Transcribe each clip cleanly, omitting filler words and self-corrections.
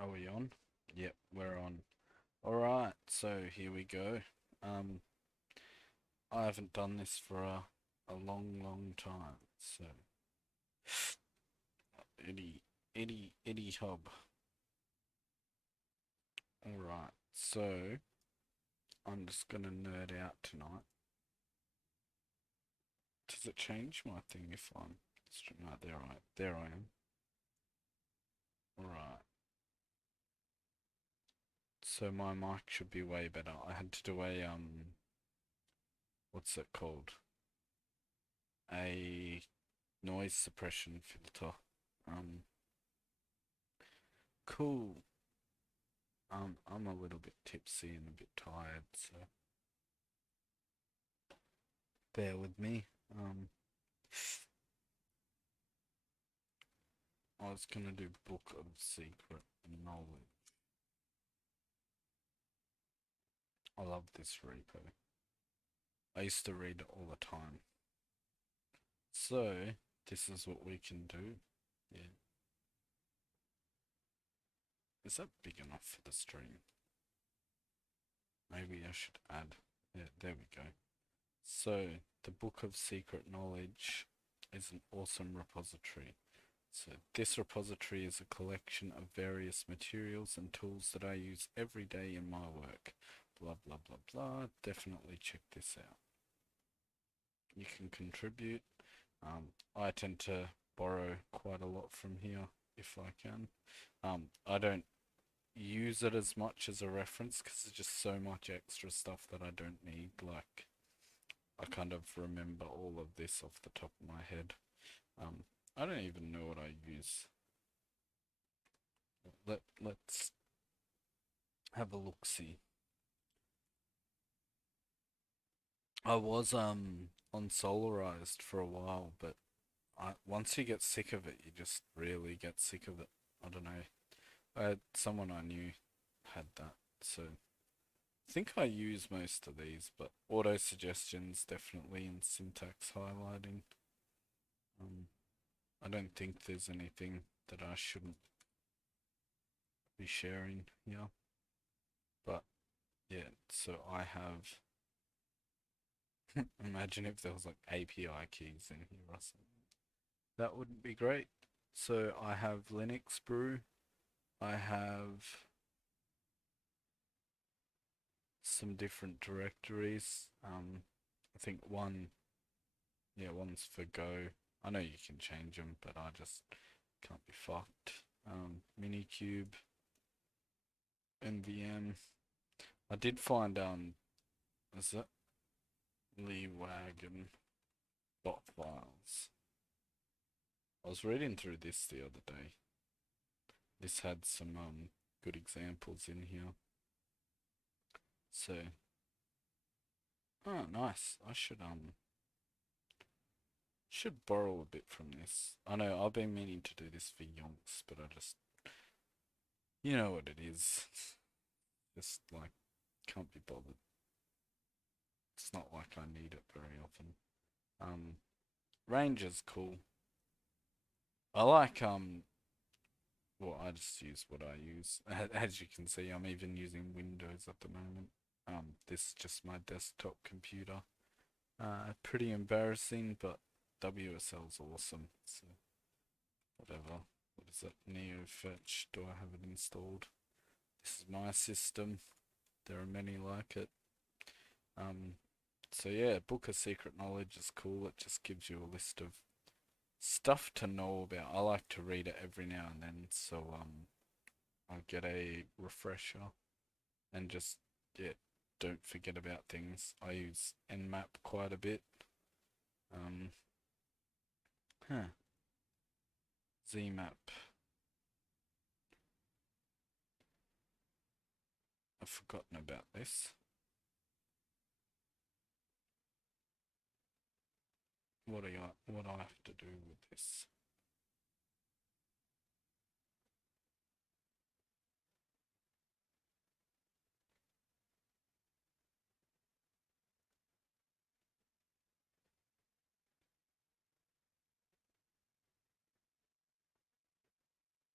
Are we on? Yep, we're on. Alright, so here we go. Um, I haven't done this for a long time, so Eddie Hob. Alright, so I'm just gonna nerd out tonight. Does it change my thing if I'm no, there I am. Alright. So my mic should be way better. I had to do a what's it called? A noise suppression filter. Um cool. I'm a little bit tipsy and a bit tired, so bear with me. I was gonna do Book of Secret Knowledge. I love this repo. I used to read it all the time. So, this is what we can do. Yeah. Is that big enough for the stream? Maybe I should add. Yeah, there we go. So, the Book of Secret Knowledge is an awesome repository. So this repository is a collection of various materials and tools that I use every day in my work. Blah, blah, blah, blah. Definitely check this out. You can contribute. I tend to borrow quite a lot from here if I can. I don't use it as much as a reference because there's just so much extra stuff that I don't need. Like, I kind of remember all of this off the top of my head. I don't even know what I use. Let's have a look see. I was on Solarized for a while, but once you get sick of it, you just really get sick of it. I don't know. Someone I knew had that, so I think I use most of these, but auto suggestions definitely and syntax highlighting. I don't think there's anything that I shouldn't be sharing here, but yeah. So I have. Imagine if there was like API keys in here or something. That wouldn't be great. So I have Linux brew. I have some different directories. I think one's for Go. I know you can change them, but I just can't be fucked. Minikube, NVM. I did find is it Lee Wagon dot files. I was reading through this the other day. This had some good examples in here. So, oh nice. I should borrow a bit from this. I know I've been meaning to do this for yonks, but I just you know what it is. Just like can't be bothered. It's not like I need it very often. Um Ranger's cool. I like well I just use what I use. As you can see, I'm even using Windows at the moment. This is just my desktop computer. Pretty embarrassing, but WSL's awesome. So whatever. What is it? NeoFetch. Do I have it installed? This is my system. There are many like it. So yeah, Book of Secret Knowledge is cool. It just gives you a list of stuff to know about. I like to read it every now and then, so I get a refresher and just yeah, don't forget about things. I use Nmap quite a bit. Um, huh, Zmap. I've forgotten about this. What I have to do with this?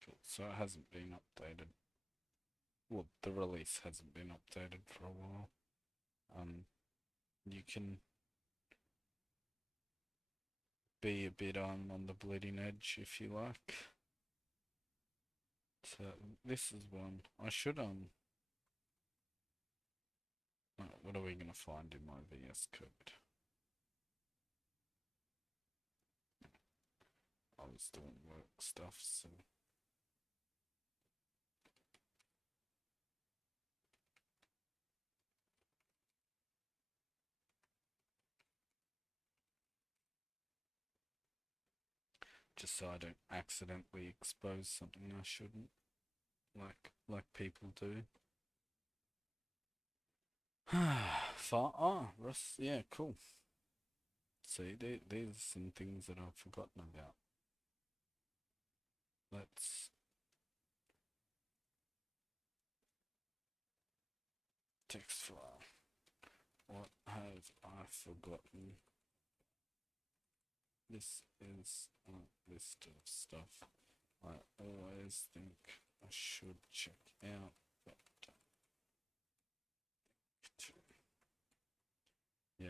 Cool. So it hasn't been updated. well, the release hasn't been updated for a while. Um, you can be a bit on the bleeding edge if you like. So this is one I should what are we gonna find in my VS Code? I was doing work stuff, so just so I don't accidentally expose something I shouldn't, like people do. Russ, yeah, cool. See, there's some things that I've forgotten about. Let's text file. What have I forgotten? This is a list of stuff I always think I should check out, but yeah.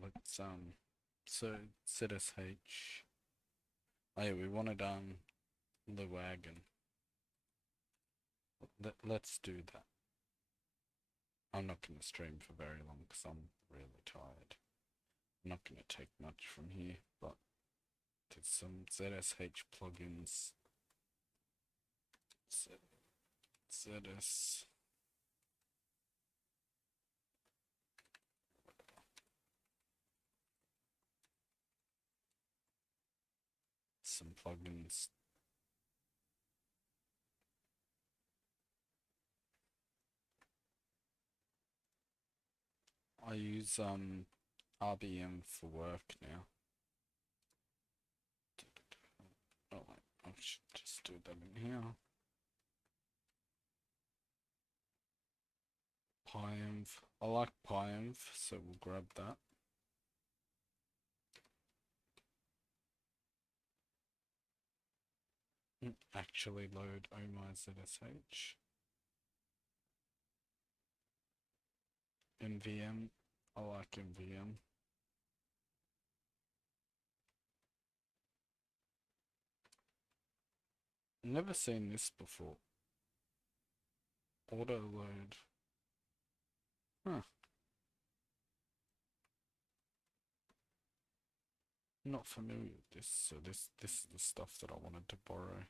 Let's so ZSH. Oh yeah, we wanted the wagon. Let's do that. I'm not gonna stream for very long because I'm really tired. I'm not gonna take much from here, but there's some ZSH plugins. ZS some plugins. I use RBM for work now. Oh, I should just do that in here. PyEnv. I like PyEnv, so we'll grab that. Actually load omyzsh. NVM. I like NVM. Never seen this before. Auto load. Huh. Not familiar with this, so this is the stuff that I wanted to borrow.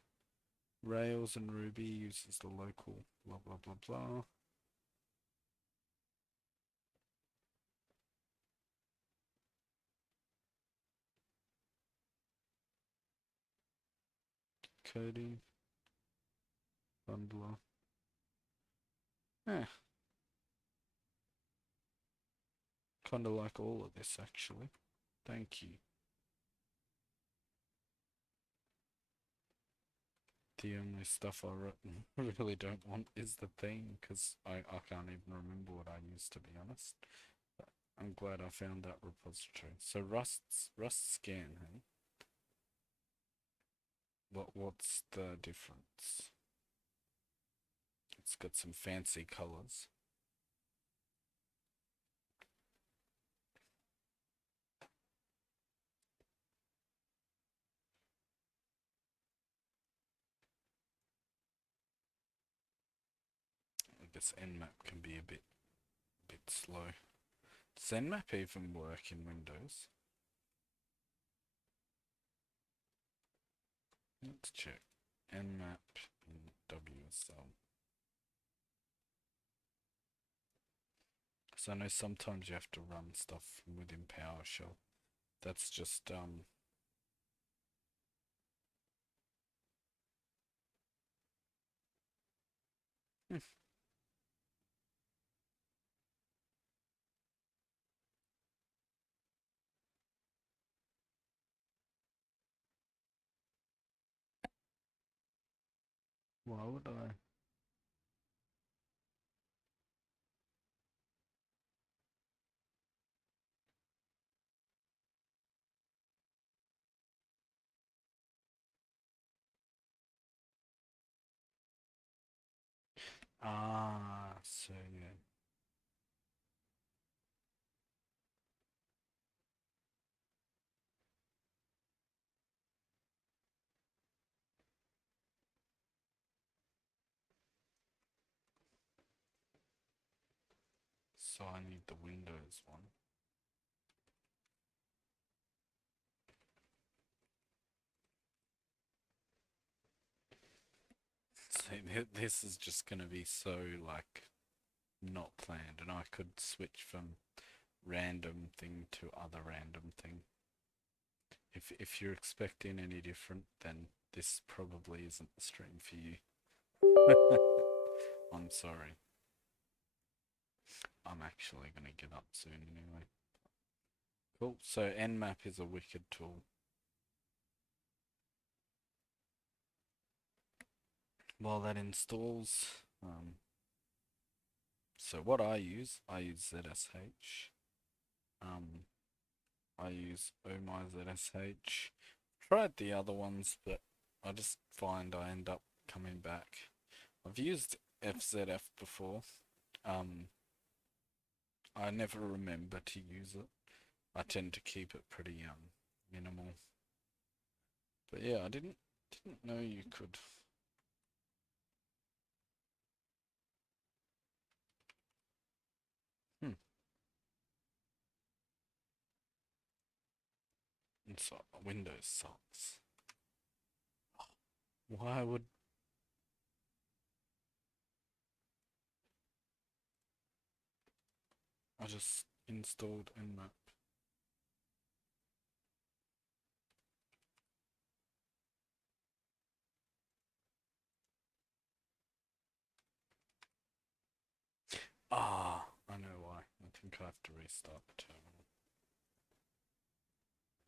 Rails and Ruby uses the local blah blah blah blah. Coding. Bundler. Eh. Kinda like all of this actually. Thank you. The only stuff I really don't want is the theme, because I can't even remember what I used, to be honest. But I'm glad I found that repository. So Rust scan, hey? What's the difference? It's got some fancy colors. I guess Nmap can be a bit slow. Does Nmap even work in Windows? Let's check. Nmap in WSL. So I know sometimes you have to run stuff within PowerShell. That's just why would I? Ah, so yeah. So I need the Windows one. So this is just gonna be so like not planned, and I could switch from random thing to other random thing. If you're expecting any different, then this probably isn't the stream for you. I'm sorry. I'm actually gonna get up soon anyway. Cool. So Nmap is a wicked tool. While that installs, so what I use ZSH. Um, I use OMyZSH. Tried the other ones, but I just find I end up coming back. I've used FZF before. Um, I never remember to use it. I tend to keep it pretty minimal. But yeah, I didn't know you could. Hmm. And so Windows sucks. Why would I just installed Nmap? Ah, I know why. I think I have to restart the terminal.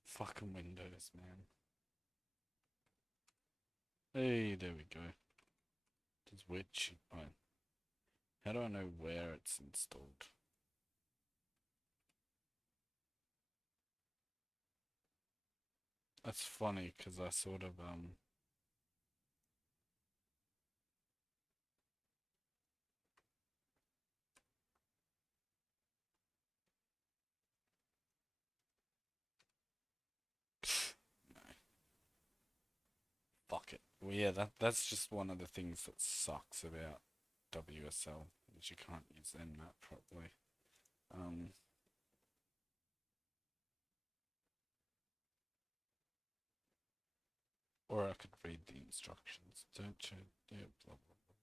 Fucking Windows, man. Hey, there we go. Does which? Oh, how do I know where it's installed? That's funny because I sort of no, fuck it. Well, yeah, that's just one of the things that sucks about WSL is you can't use Nmap properly. Um, or I could read the instructions. Don't you? Yeah, blah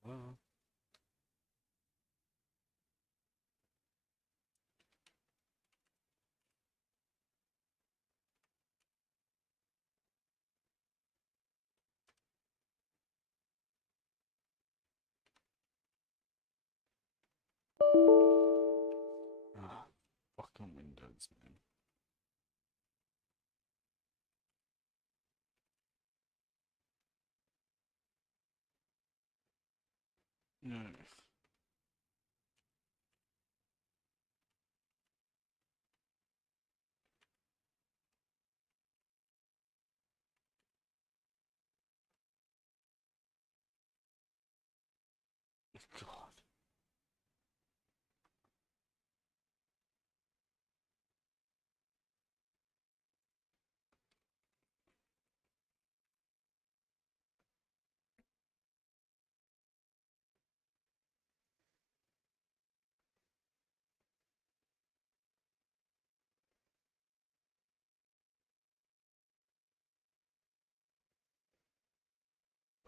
blah blah. Ah, fucking Windows, man. No. God.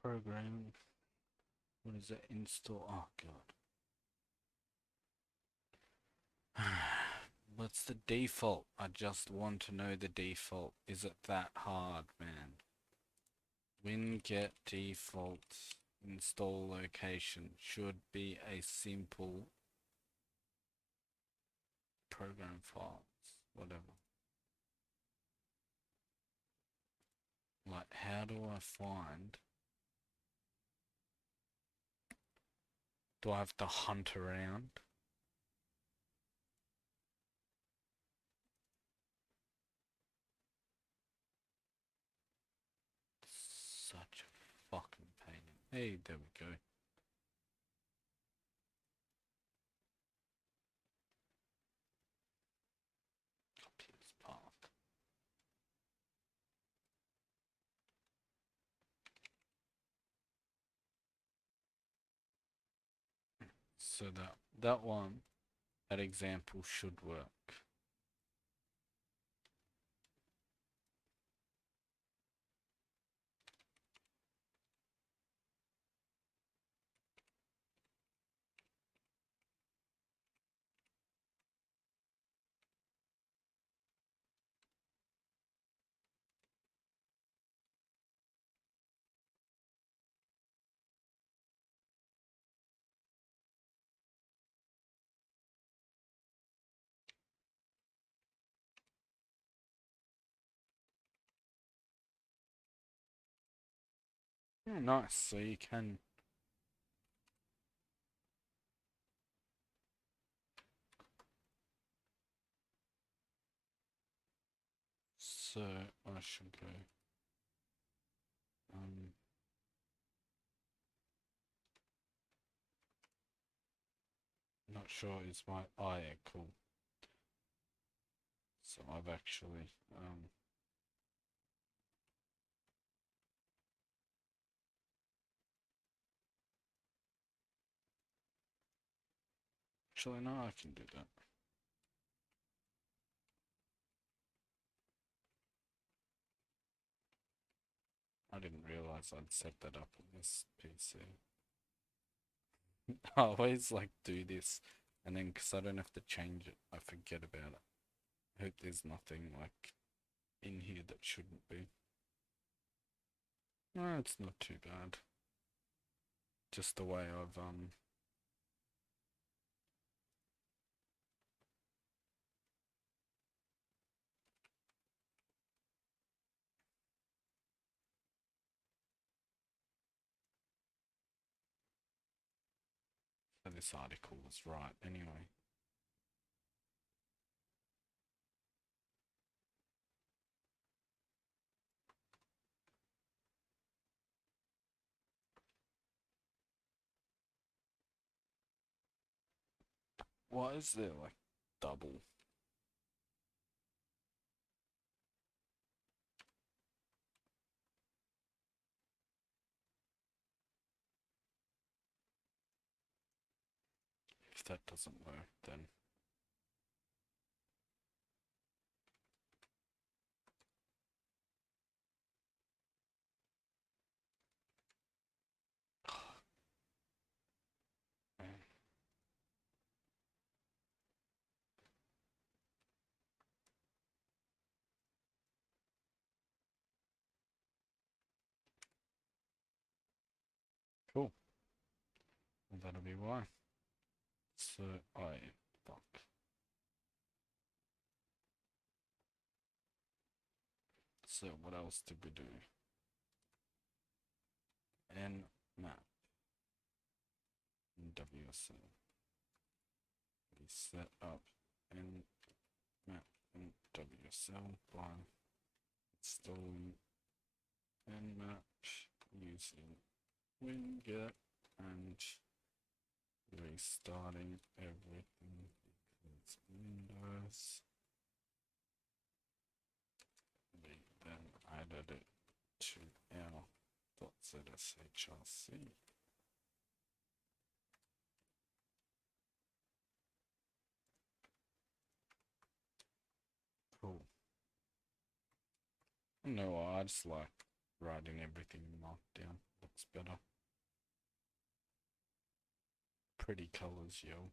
Program. What is it? Install. Oh God. What's the default? I just want to know the default. Is it that hard, man? Winget default install location should be a simple program files, whatever. Like, how do I find? Do I have to hunt around? Such a fucking pain. Hey, there we go. So that one, that example should work. Oh, nice. So you can. So I should go. Um, Not sure is my yeah, cool. So I've actually actually no, I can do that. I didn't realize I'd set that up on this PC. I always like do this, and then because I don't have to change it, I forget about it. I hope there's nothing like in here that shouldn't be. No, it's not too bad. Just the way I've this article was right anyway. Why is there like double? If that doesn't work, then cool. Well, that'll be why. So fuck. So what else did we do? N map in WSL. We set up N map in WSL by installing Nmap using winget and restarting everything because Windows. We then added it to our .zshrc. Cool. No, I just like writing everything marked down. Looks better. Pretty colors, yo.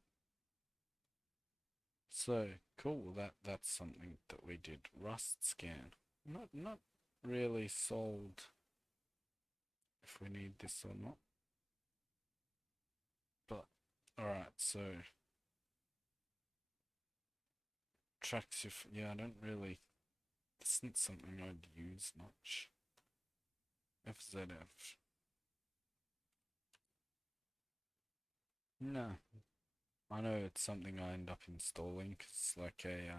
So cool. That's something that we did. Rust scan. Not really sold if we need this or not. But alright, so tracks if yeah, I don't really this isn't something I'd use much. FZF. No. I know it's something I end up installing because it's like a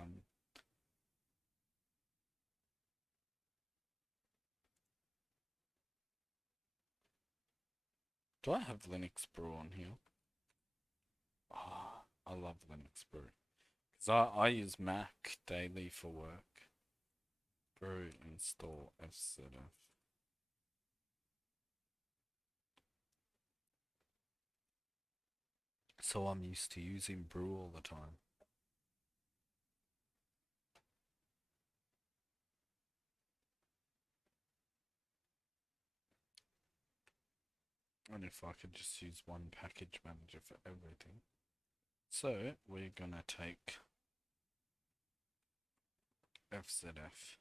do I have Linux Brew on here? Ah, I love Linux Brew. Because I use Mac daily for work. Brew install FZF. So I'm used to using brew all the time. And if I could just use one package manager for everything. So we're gonna take FZF.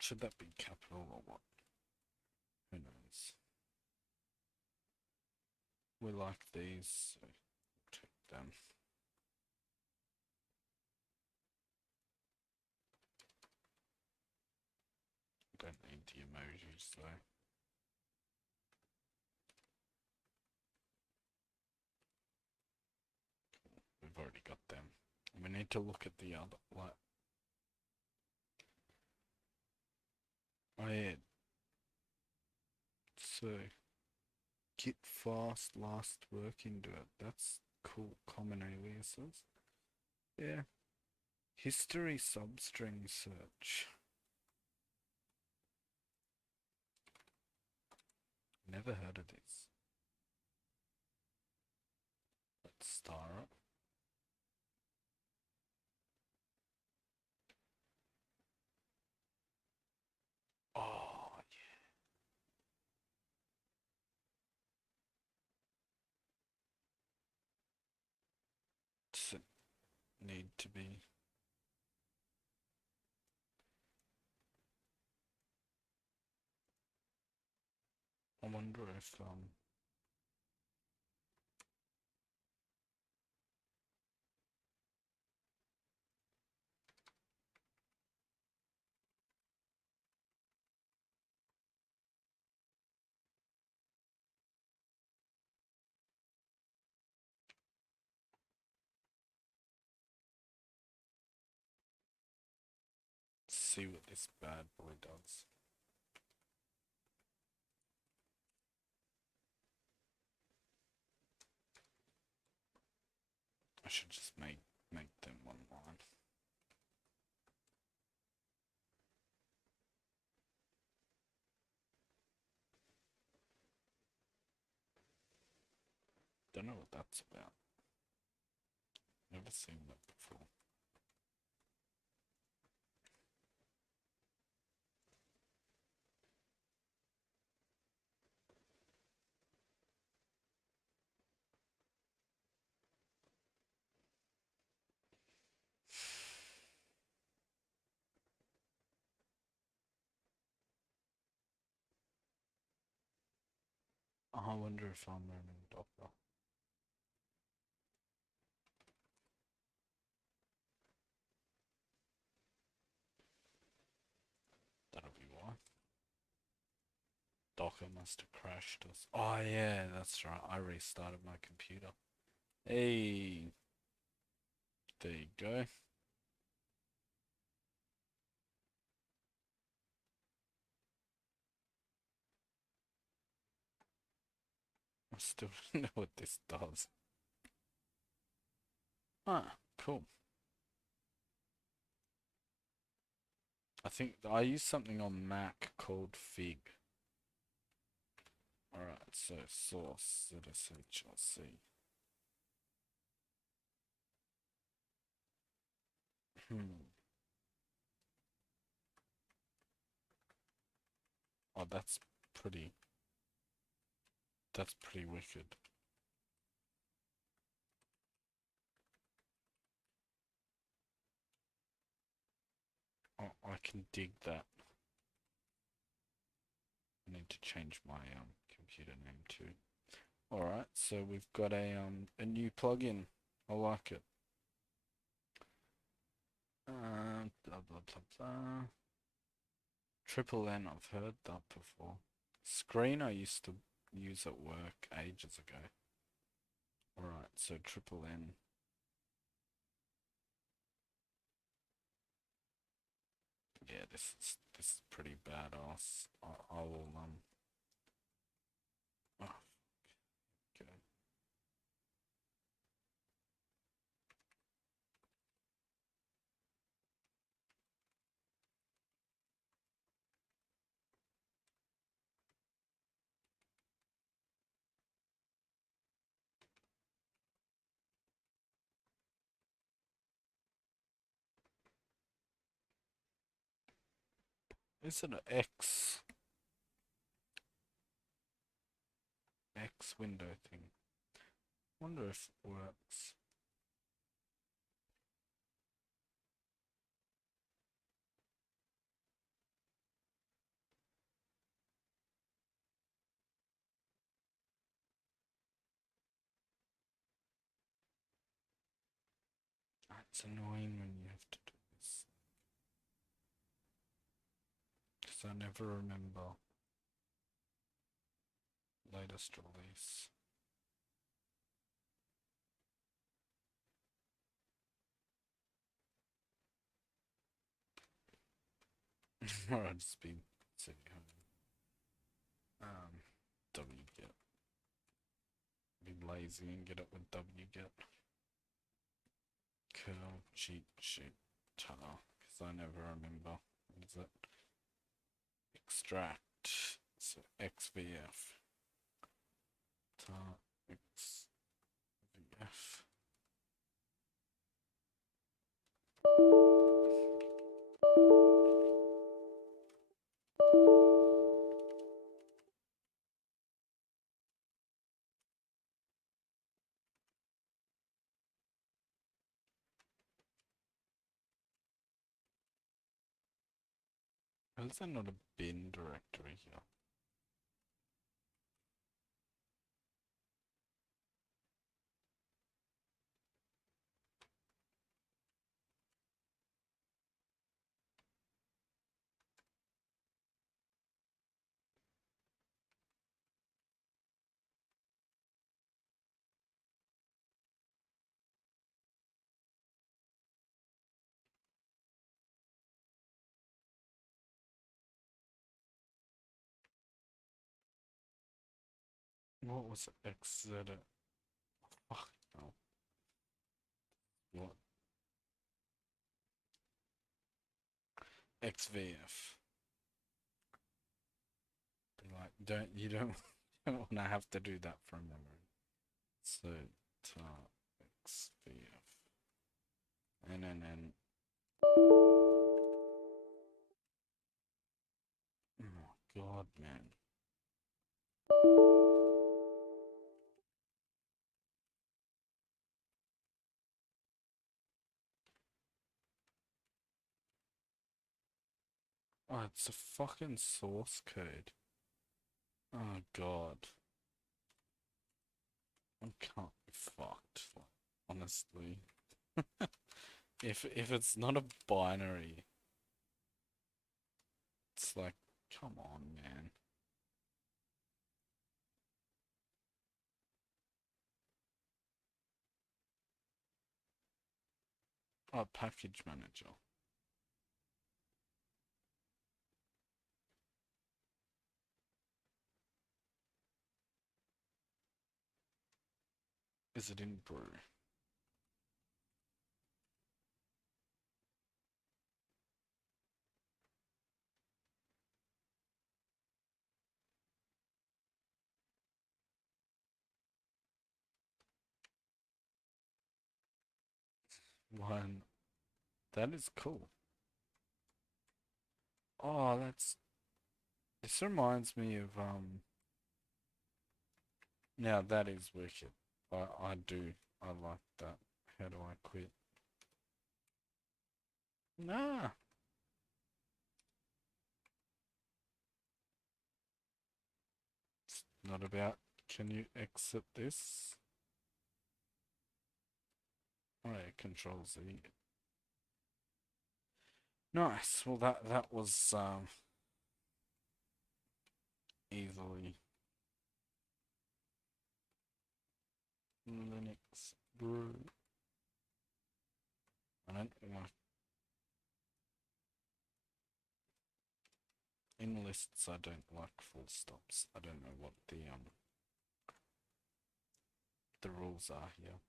Should that be capital or what? Who knows? We like these, so take them. Don't need the emojis though. We've already got them. We need to look at the other, like, oh yeah, so git fast last working do it. That's cool. Common aliases. Yeah. History substring search. Never heard of this. Let's start. Oh yeah. Does it need to be? I wonder if see what this bad boy does. I should just make them one line. Don't know what that's about. Never seen that before. I wonder if I'm learning Docker. That'll be why. Docker must have crashed us. Oh yeah, that's right. I restarted my computer. Hey, there you go. I still don't know what this does. Ah, cool. I think I use something on Mac called Fig. Alright, so source ZSHRC. Oh, that's pretty wicked. Oh, I can dig that. I need to change my computer name too. Alright, so we've got a new plugin. I like it. Blah blah blah blah. Triple N, I've heard that before. Screen I used to use at work ages ago. Alright, so Triple N. Yeah, this is pretty badass. I will oh, okay. Is it an X window thing? Wonder if it works. It's annoying when you have to do this. Because I never remember latest release. Or I'd just be sitting home. wget. Be lazy and get it with wget. Curl cheat sheet tar. Because I never remember. What is it? Extract. So XVF. Tar XVF. Why is there not a bin directory here? What was it? XZ? Fuck no. What? XVF. Like, don't don't want to have to do that from memory. So tar XVF. NNN. Oh my god, man. Oh, it's a fucking source code. Oh god. I can't be fucked. Like, honestly. If it's not a binary, it's like, come on, man. Oh, package manager. Is it in brew? One. That is cool. Oh, that's. This reminds me of Now that is wicked. I do. I like that. How do I quit? Nah. It's not about can you exit this? Oh yeah, Control Z. Nice. Well that was easily Linux brew. I don't like in lists I don't like full stops. I don't know what the rules are here.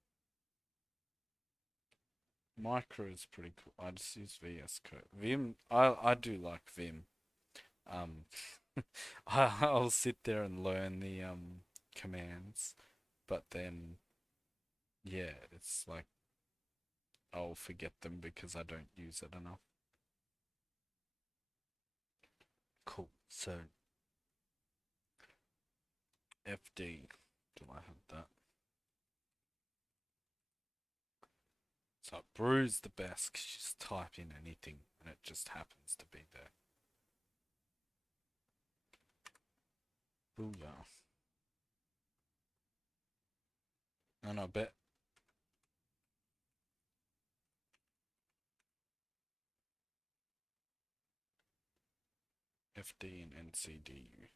Micro is pretty cool. I just use VS Code. Vim I do like Vim. Um I'll sit there and learn the commands, but then yeah, it's like I'll forget them because I don't use it enough. Cool. So FD, do I have that? So Brew's the best 'cause you just type in anything and it just happens to be there. Booyah. And I bet FD and NCDU.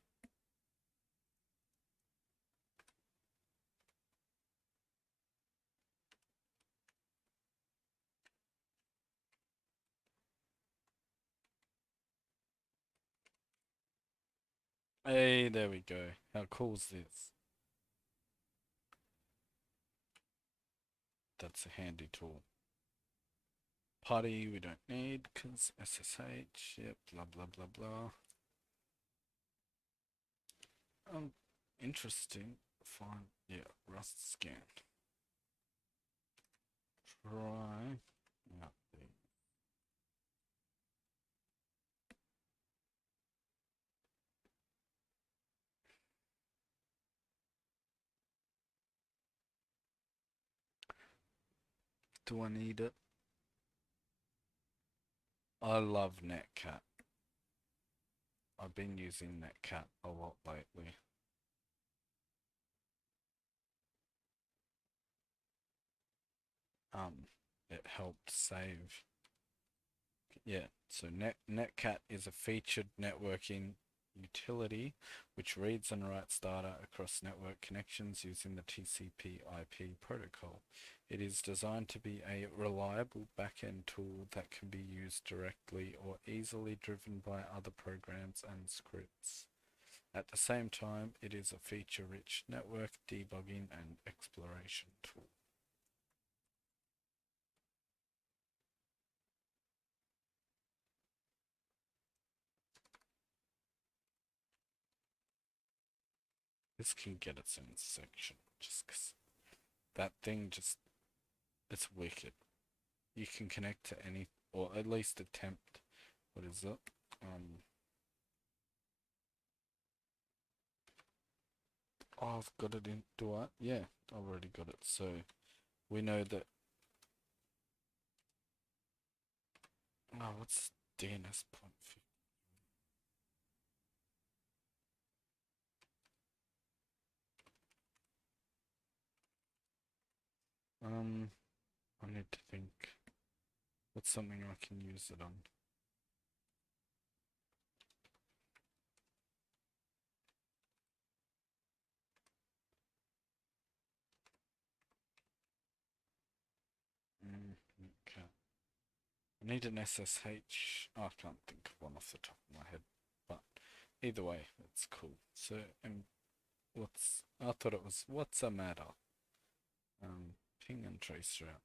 Hey, there we go. How cool is this? That's a handy tool. Party we don't need because SSH, yep, blah blah blah blah. Interesting. Fine, yeah, Rust scan. Try out the do I need it? I love Netcat. I've been using Netcat a lot lately. It helped save. Yeah, so Netcat is a featured networking utility which reads and writes data across network connections using the TCP/IP protocol. It is designed to be a reliable backend tool that can be used directly or easily driven by other programs and scripts. At the same time, it is a feature-rich network debugging and exploration tool. This can get its own section, just 'cause that thing just, it's wicked. You can connect to any, or at least attempt, what is it? Oh, I've got it in, do I? Yeah, I've already got it. So we know that, oh, what's DNS point? I need to think. What's something I can use it on? Okay. I need an SSH. Oh, I can't think of one off the top of my head, but either way, it's cool. So, I thought it was, what's the matter? Ping and trace route.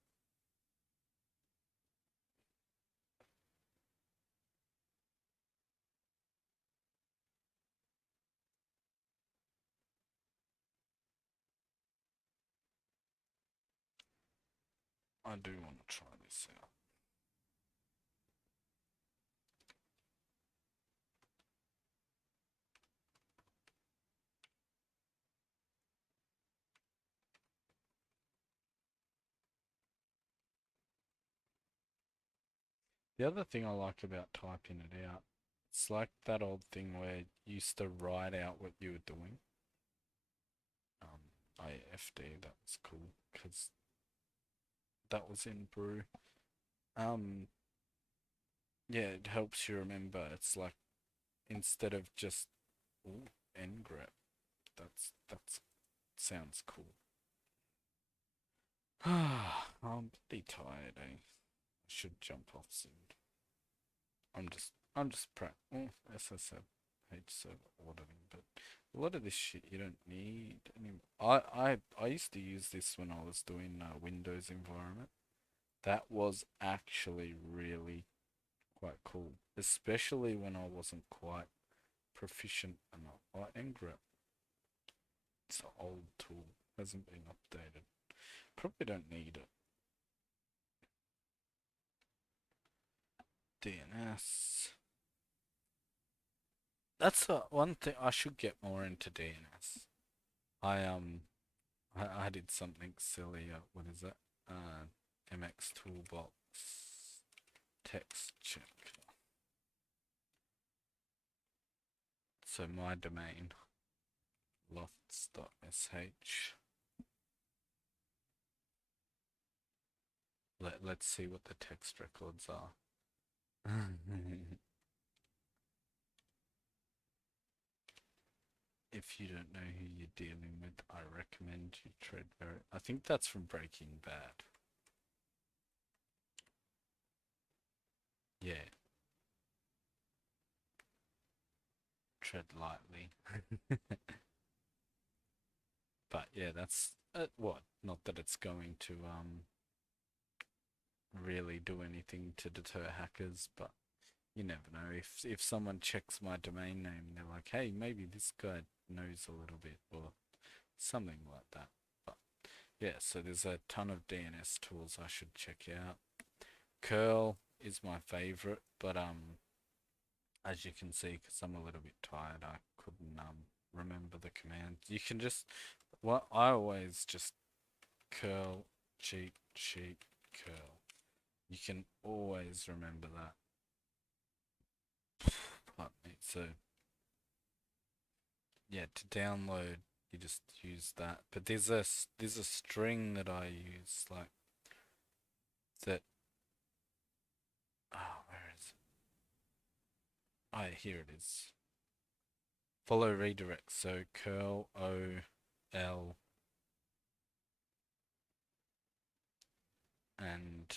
I do want to try this out. The other thing I like about typing it out, it's like that old thing where you used to write out what you were doing. IFD, that was cool because that was in Brew. Um, yeah, it helps you remember. It's like instead of just ooh, ngrep. That's sounds cool. I'm pretty tired. I should jump off soon. I'm just as I said, hate server auditing, but a lot of this shit you don't need anymore. I used to use this when I was doing Windows environment. That was actually really quite cool, especially when I wasn't quite proficient enough. Like ngrep, it's an old tool, hasn't been updated. Probably don't need it. DNS. That's one thing I should get more into DNS. I did something silly. What is it? MX Toolbox text check. So my domain lofts.sh. Let's see what the text records are. If you don't know who you're dealing with, I recommend you tread very. I think that's from Breaking Bad. Yeah, tread lightly. But yeah, that's what. Not that it's going to really do anything to deter hackers, but you never know. If someone checks my domain name, they're like, hey, maybe this guy knows a little bit, or something like that. But yeah, so there's a ton of DNS tools I should check out. Curl is my favorite, but as you can see, because I'm a little bit tired, I couldn't remember the command. You can just, well, I always just curl cheat sheet curl. You can always remember that. Pardon me. So yeah, to download, you just use that. But there's a string that I use like that. Oh, where is it? Oh, here it is. Follow redirect. So curl O-L and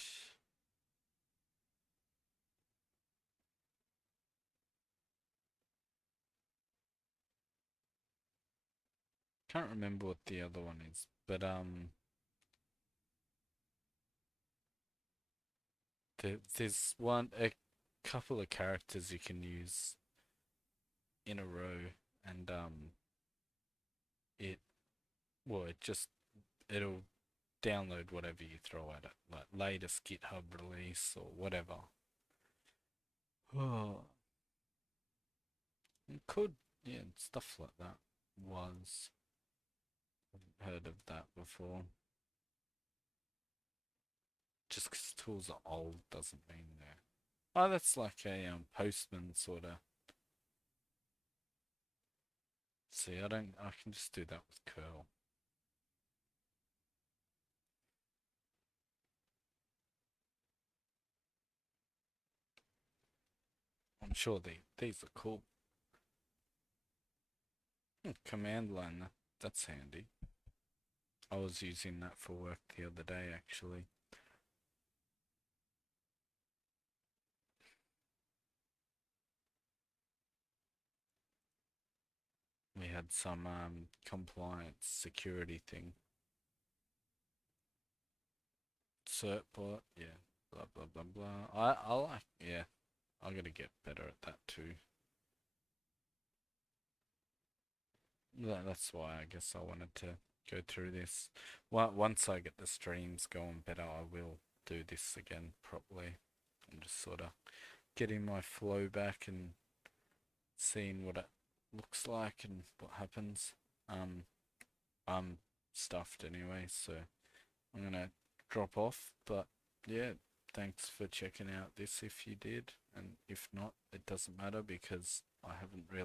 can't remember what the other one is, but there's a couple of characters you can use in a row, and it well it just it'll download whatever you throw at it, like latest GitHub release or whatever. Oh, it could, yeah, stuff like that was. Haven't heard of that before. Just because tools are old doesn't mean they're. Oh, that's like a Postman sort of. See, I don't. I can just do that with curl. I'm sure these are cool. Command line. That's handy. I was using that for work the other day actually. We had some compliance security thing. Certbot, yeah. Blah blah blah blah. I like, yeah. I gotta get better at that too. That's why I guess I wanted to go through this. Once I get the streams going better, I will do this again properly. I'm just sort of getting my flow back and seeing what it looks like and what happens. Um, I'm stuffed anyway, so I'm gonna drop off. But yeah, thanks for checking out this if you did, and if not, it doesn't matter because I haven't really.